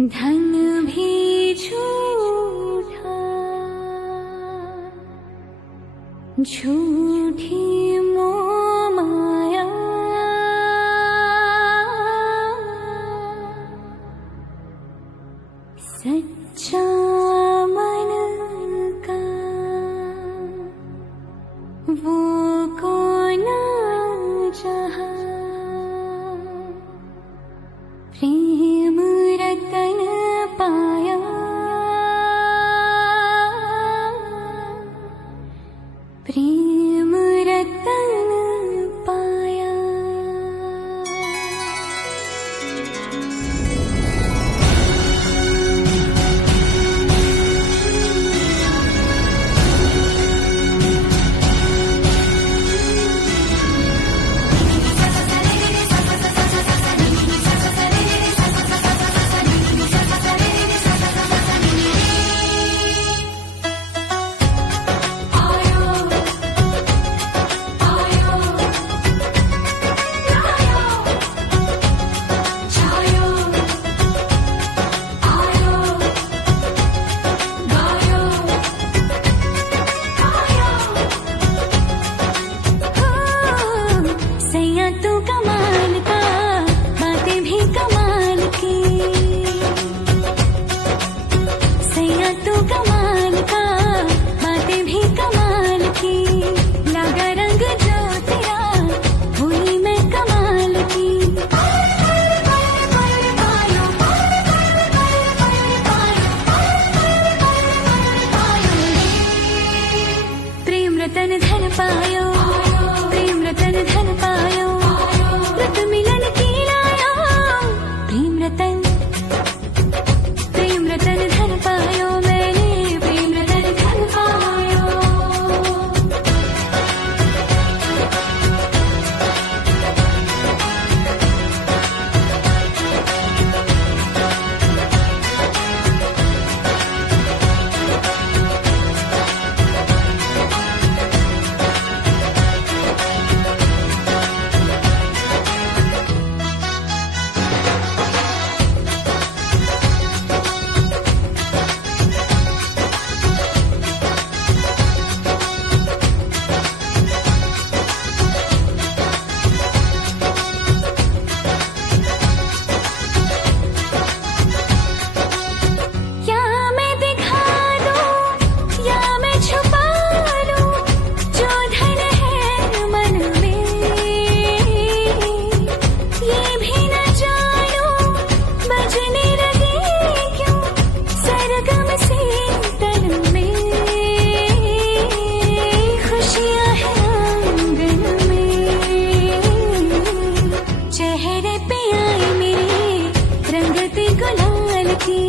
धन भी झूठा, झूठी मोह माया, सच्चा मन का वो कौन जहाँ, प्रेम रतन पाया, प्रेम रतन पाया। रतन धन पायो, प्रेम रतन धन पायो, रत मिलन की लायो, प्रेम रतन धन पायो, मैंने प्रेम रतन धन पायो। चेहरे पे आई मेरे रंगते गुलाल की,